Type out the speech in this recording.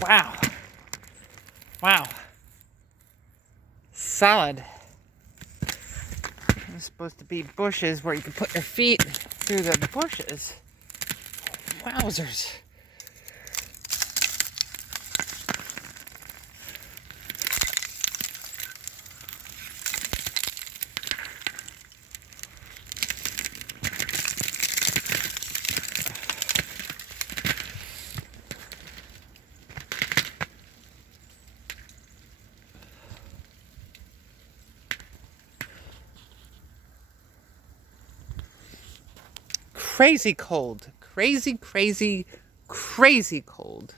Wow. Wow. Solid. There's supposed to be bushes where you can put your feet through the bushes. Wowzers. Crazy cold. Crazy, crazy, crazy cold.